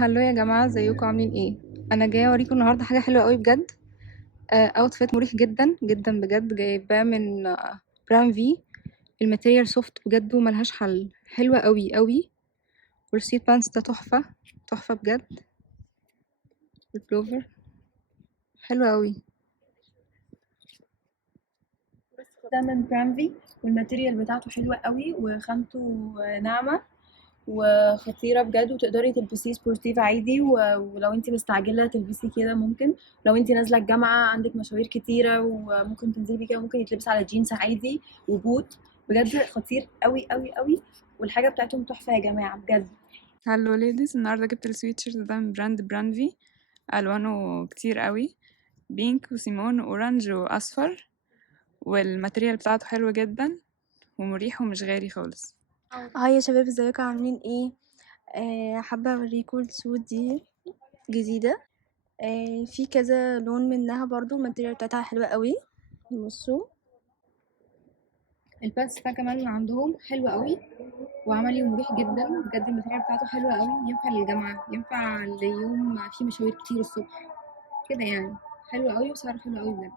هلو يا جماعة، ازيكم عاملين ايه؟ انا جاية اوريكم النهاردة حاجة حلوة قوي بجد. اوتفيت مريح جدا جدا بجد، جايباه من برام في. الماتيريال سوفت بجد وملهاش حل، حلوة قوي قوي. والسيت بانس ده تحفة تحفة بجد. البلوفر حلوة قوي. ده من برانفي، والماتيريال بتاعته حلوة قوي وخامته ناعمة وخطيرة بجد، وتقدري تلبسيه سبورتيف عادي ولو انتي مستعجلة تلبسي كده ممكن. لو انتي نازلة الجامعة عندك مشاوير كتيرة وممكن تنزلي بيه كده، ممكن يتلبس على جينز عادي وبوت. بجد خطير قوي قوي قوي، والحاجة بتاعتهم تحفة يا جماعة بجد. هلو ليديز، النهارده جبت السويتشيرت ده من براند برانفي. الوانه كتير قوي، بينك وسيمون واورنج واصفر، والماتريال بتاعته حلوة جدا ومريح ومش غالي خالص. هاي يا شباب، ازيكم عاملين ايه؟ حابة اوريكم السوت دي جديدة. في كذا لون منها، برضو الماتيريال بتاعتها حلوة قوي. بصوا البانس ده كمان عندهم حلو قوي وعملي ومريح جدا بجد. الماتيريال بتاعته حلوة قوي، ينفع للجامعة، ينفع ليوم فيه مشاوير كتير الصبح كده يعني. حلو قوي وسعره حلو قوي بجد.